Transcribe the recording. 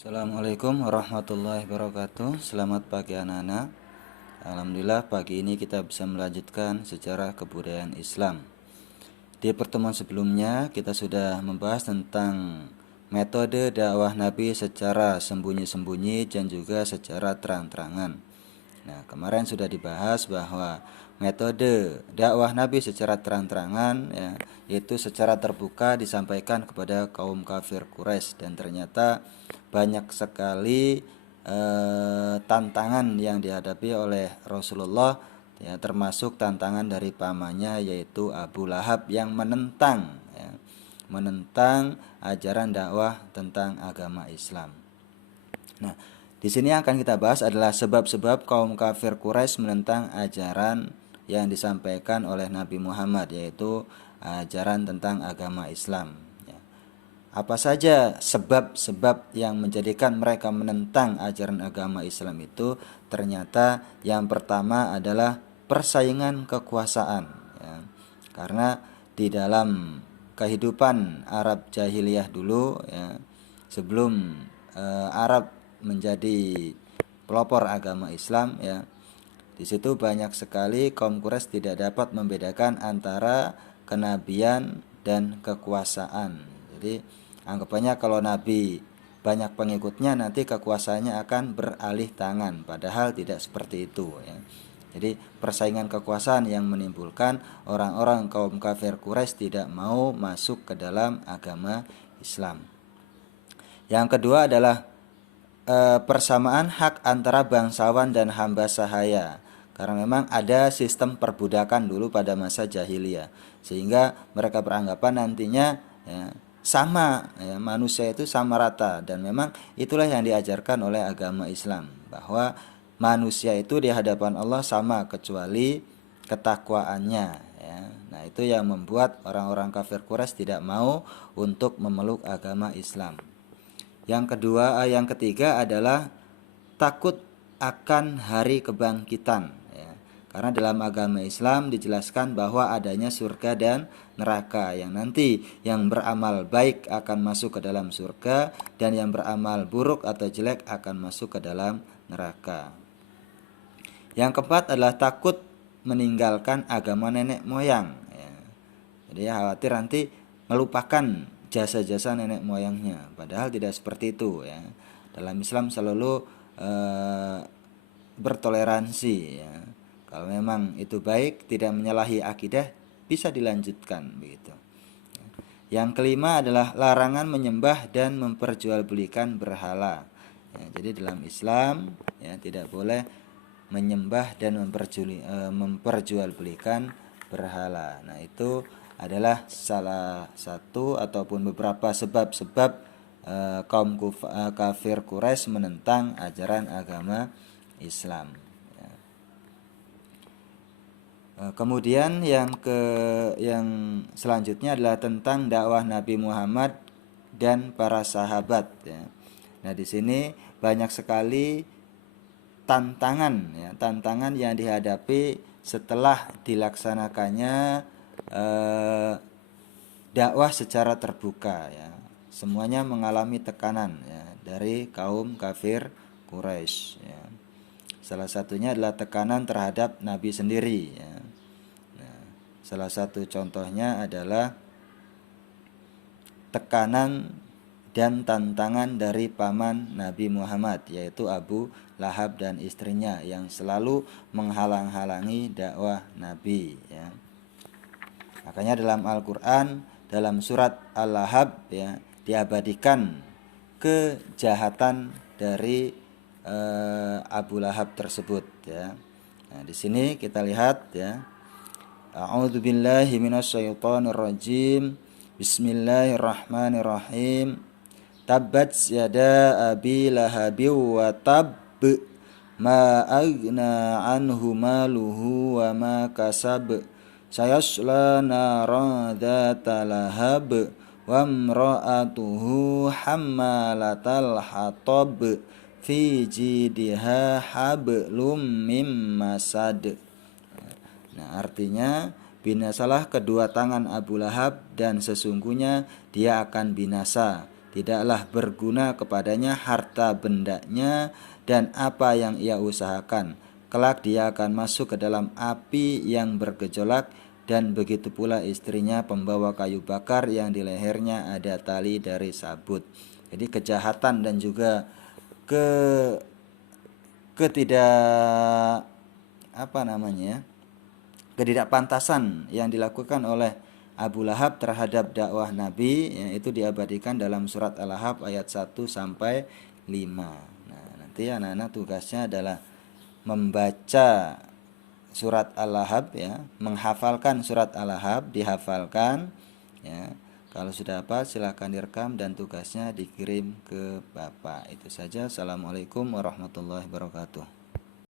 Assalamualaikum warahmatullahi wabarakatuh. Selamat pagi anak-anak. Alhamdulillah pagi ini kita bisa melanjutkan sejarah kebudayaan Islam. Di pertemuan sebelumnya kita sudah membahas tentang metode dakwah Nabi secara sembunyi-sembunyi dan juga secara terang-terangan. Nah, kemarin sudah dibahas bahwa metode dakwah Nabi secara terang-terangan yaitu secara terbuka disampaikan kepada kaum kafir Quraisy, dan ternyata banyak sekali tantangan yang dihadapi oleh Rasulullah, termasuk tantangan dari pamannya yaitu Abu Lahab yang menentang ajaran dakwah tentang agama Islam. Nah, di sini yang akan kita bahas adalah sebab-sebab kaum kafir Quraisy menentang ajaran yang disampaikan oleh Nabi Muhammad, yaitu ajaran tentang agama Islam. Apa saja sebab-sebab yang menjadikan mereka menentang ajaran agama Islam itu? Ternyata yang pertama adalah persaingan kekuasaan. Karena di dalam kehidupan Arab jahiliyah dulu, sebelum Arab menjadi pelopor agama Islam, di situ banyak sekali kaum Quraisy tidak dapat membedakan antara kenabian dan kekuasaan. Jadi anggapannya kalau nabi banyak pengikutnya nanti kekuasaannya akan beralih tangan, padahal tidak seperti itu. Jadi persaingan kekuasaan yang menimbulkan orang-orang kaum kafir Quraisy tidak mau masuk ke dalam agama Islam. Yang kedua adalah persamaan hak antara bangsawan dan hamba sahaya. Karena memang ada sistem perbudakan dulu pada masa jahiliyah, sehingga mereka beranggapan nantinya sama, manusia itu sama rata, dan memang itulah yang diajarkan oleh agama Islam, bahwa manusia itu di hadapan Allah sama kecuali ketakwaannya. Nah, itu yang membuat orang-orang kafir Quraisy tidak mau untuk memeluk agama Islam. Yang ketiga adalah takut akan hari kebangkitan. Karena dalam agama Islam dijelaskan bahwa adanya surga dan neraka, yang nanti yang beramal baik akan masuk ke dalam surga dan yang beramal buruk atau jelek akan masuk ke dalam neraka. Yang keempat adalah takut meninggalkan agama nenek moyang. Jadi khawatir nanti melupakan jasa-jasa nenek moyangnya, padahal tidak seperti itu. Dalam Islam selalu bertoleransi. Kalau memang itu baik, tidak menyalahi akidah, bisa dilanjutkan begitu. Yang kelima adalah larangan menyembah dan memperjualbelikan berhala. Jadi dalam Islam tidak boleh menyembah dan memperjualbelikan berhala. Nah, itu adalah salah satu ataupun beberapa sebab-sebab kaum kafir Quraisy menentang ajaran agama Islam. Kemudian yang selanjutnya adalah tentang dakwah Nabi Muhammad dan para sahabat. Nah, di sini banyak sekali tantangan yang dihadapi setelah dilaksanakannya dakwah secara terbuka. Semuanya mengalami tekanan dari kaum kafir Quraisy. Salah satunya adalah tekanan terhadap Nabi sendiri. Salah satu contohnya adalah tekanan dan tantangan dari paman Nabi Muhammad, yaitu Abu Lahab dan istrinya yang selalu menghalang-halangi dakwah Nabi. Makanya dalam Al-Quran, dalam surat Al-Lahab diabadikan kejahatan dari Abu Lahab tersebut. Nah, di sini kita lihat A'udzubillahi minasyaitonirrajim. Bismillahirrahmanirrahim. Tabbat yada abi lahabi wa tab, ma agna anhu maluhu wa ma kasab, sayasla nara dzata lahab, wa imra'atuhu hammalatal hatab, fi jidha hablum mim masad. Nah, artinya binasalah kedua tangan Abu Lahab dan sesungguhnya dia akan binasa tidaklah berguna kepadanya harta bendanya dan apa yang ia usahakan. Kelak dia akan masuk ke dalam api yang bergejolak, dan begitu pula istrinya pembawa kayu bakar yang di lehernya ada tali dari sabut. Jadi kejahatan dan juga ke ketidak apa namanya ketidakpantasan yang dilakukan oleh Abu Lahab terhadap dakwah Nabi, ya, itu diabadikan dalam surat Al-Lahab ayat 1 sampai 5. Nah, nanti anak-anak tugasnya adalah membaca surat Al-Lahab, ya, menghafalkan surat Al-Lahab, dihafalkan, ya. Kalau sudah hafal silahkan direkam dan tugasnya dikirim ke Bapak. Itu saja. Assalamualaikum warahmatullahi wabarakatuh.